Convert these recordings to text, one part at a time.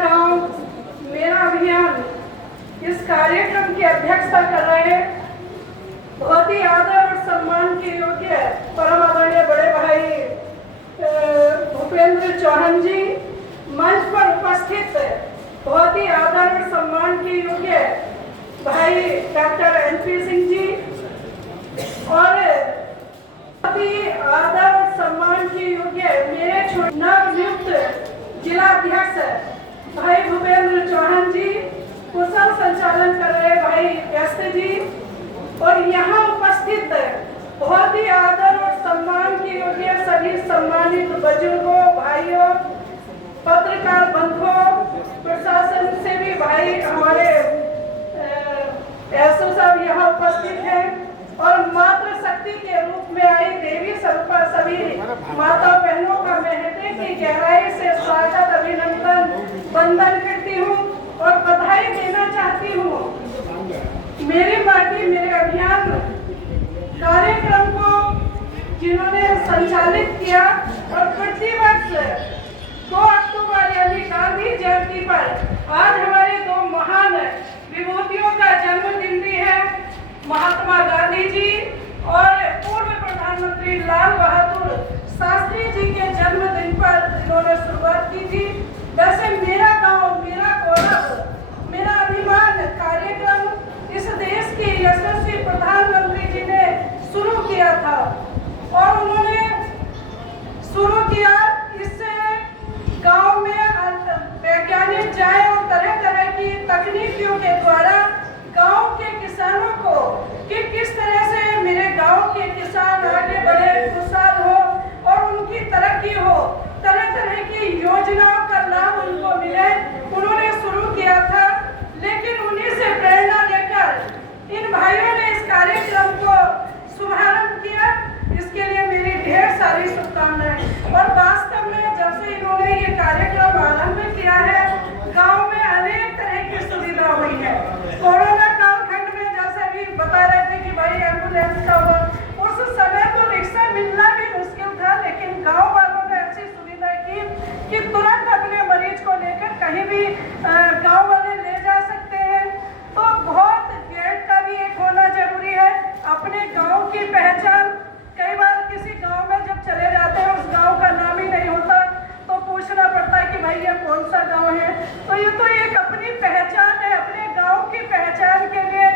गांव मेरा अभियान इस कार्यक्रम की अध्यक्षता कर रहे बहुत ही आदर और सम्मान के योग्य परम आदरणीय बड़े भाई भूपेंद्र चौहान जी, मंच पर उपस्थित बहुत ही आदर और सम्मान के योग्य भाई डॉक्टर एनपी सिंह जी और बहुत ही आदर और सम्मान के योग्य मेरे नवनियुक्त जिलाध्यक्ष भाई भूपेंद्र चौहान जी, कुशल संचालन कर रहे भाई व्यस्त जी और यहाँ उपस्थित बहुत ही आदर और सम्मान के योग्य सभी सम्मानित बुजुर्गों, भाइयों, पत्रकार बंधुओं, प्रशासन से भी भाई हमारे एसओ साहब यहाँ उपस्थित हैं और मातृ शक्ति के रूप में आई देवी स्वरूपा सभी माता बहनों का मैं हृदय की गहराई से स्वागत, अभिनंदन, वंदन करती हूँ और बधाई देना चाहती हूँ। मेरी पार्टी मेरे अभियान कार्यक्रम को जिन्होंने संचालित किया और प्रतिवर्ष 2 अक्टूबर यानी गांधी जयंती पर आज हमारे 2 महान विभूतियों का जन्मदिन भी है, महात्मा गांधी जी और पूर्व प्रधानमंत्री लाल बहादुर शास्त्री जी के जन्मदिन पर इन्होंने शुरुआत की थी। वैसे मेरा गांव मेरा गौरव मेरा अभिमान कार्यक्रम इस देश के यशस्वी प्रधानमंत्री जी ने शुरू किया था और उन्होंने शुरू किया इससे गांव में वैज्ञानिक जाए और तरह तरह की तकनीकियों के द्वारा गांव के किसानों को कि किस तरह से मेरे गांव के किसान आगे बढ़े, खुशहाल हो और उनकी तरक्की हो, तरह तरह की योजनाओं का लाभ उनको मिले, उन्होंने शुरू किया था। लेकिन उन्हीं से प्रेरणा लेकर इन भाइयों ने इस कार्यक्रम को शुभारंभ किया। इसके लिए मेरी ढेर सारी शुभकामनाएं और वास्तव में जब से इन्होंने ये कार्यक्रम आरंभ किया है गांव में अनेक तरह की सुविधा हुई है। कोरोना कालखंड में जैसे भी बता रहे थे कि भाई एम्बुलेंस का हुआ, उस समय तो रिक्शा मिलना भी मुश्किल था, लेकिन गांव वालों ने ऐसी सुविधा की कि तुरंत अपने मरीज को लेकर कहीं भी गांव वाले ले जा सकते हैं। तो बहुत गेट का भी एक होना जरूरी है, अपने गांव की पहचान। कई बार किसी गांव में जब चले जाते हैं उस गांव का नाम ही नहीं होता तो पूछना पड़ता है कि भाई ये कौन सा गांव है। तो ये तो एक अपनी पहचान है, अपने गांव की पहचान के लिए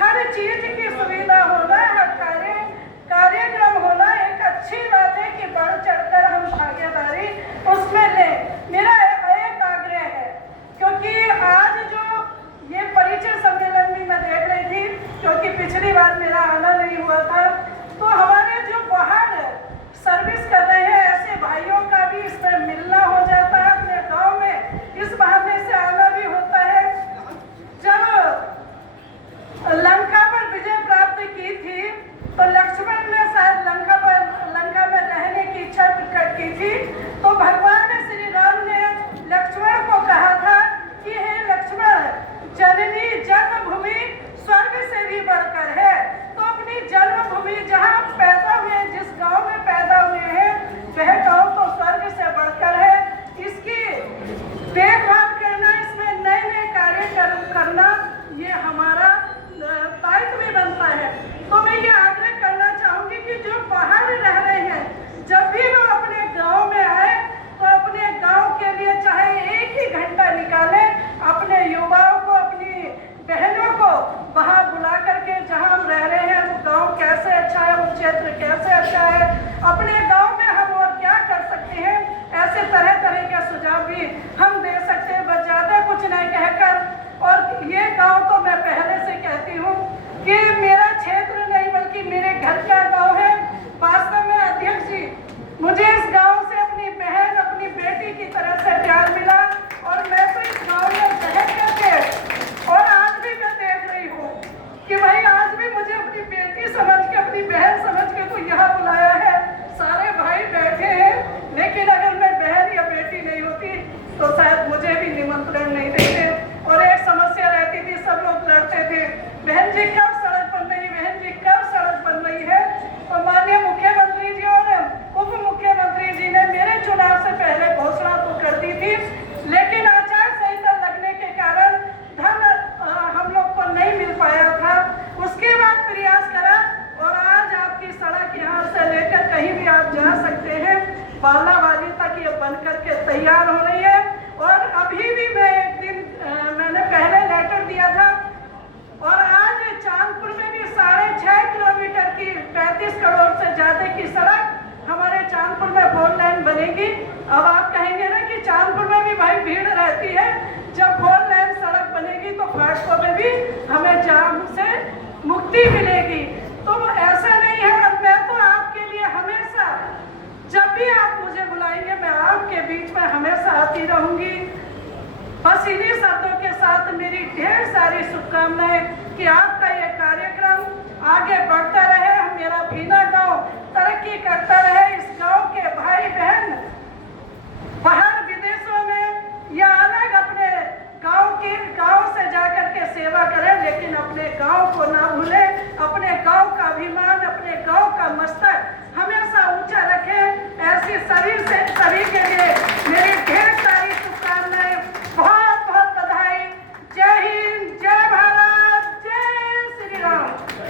हर चीज की सुविधा होना, हर कार्यक्रम होना एक अच्छी बात है कि बढ़ चढ़कर हम भागीदारी उसमें लें। मेरा एक आग्रह है, क्योंकि आज जो ये परिचय सम्मेलन भी मैं देख रही थी, क्योंकि पिछली बार मेरा आना नहीं हुआ था, तो हमारे जो बाहर सर्विस कर रहे हैं ऐसे भाइयों का भी इसमें मिलना हो जाता है अपने गांव में, इस बहाने से आना भी होता है। जब लंका पर विजय प्राप्त की थी तो लक्ष्मण ने शायद लंका में रहने की इच्छा की थी, तो भगवान श्री राम बनेगी। अब आप कहेंगे ना कि चांदपुर में भी भाई भीड़ रहती है, जब 4 लेन सड़क बनेगी तो फाटकों में भी हमें जाम से मुक्ति मिलेगी। तो ऐसा नहीं है, मैं तो आपके लिए हमेशा, जब भी आप मुझे बुलाएंगे मैं आपके बीच में हमेशा आती रहूंगी। बस इन्हीं शब्दों के साथ मेरी ढेर सारी शुभकामनाएं कि आपका ये कार्यक्रम आगे बढ़ता रहे, मेरा भीना गांव तरक्की करता रहे, इस गांव के भाई बहन बाहर विदेशों में या अलग अपने गांव से जाकर के सेवा करें, लेकिन अपने गांव को ना भूलें, अपने गांव का अभिमान, अपने गांव का मस्तक हमें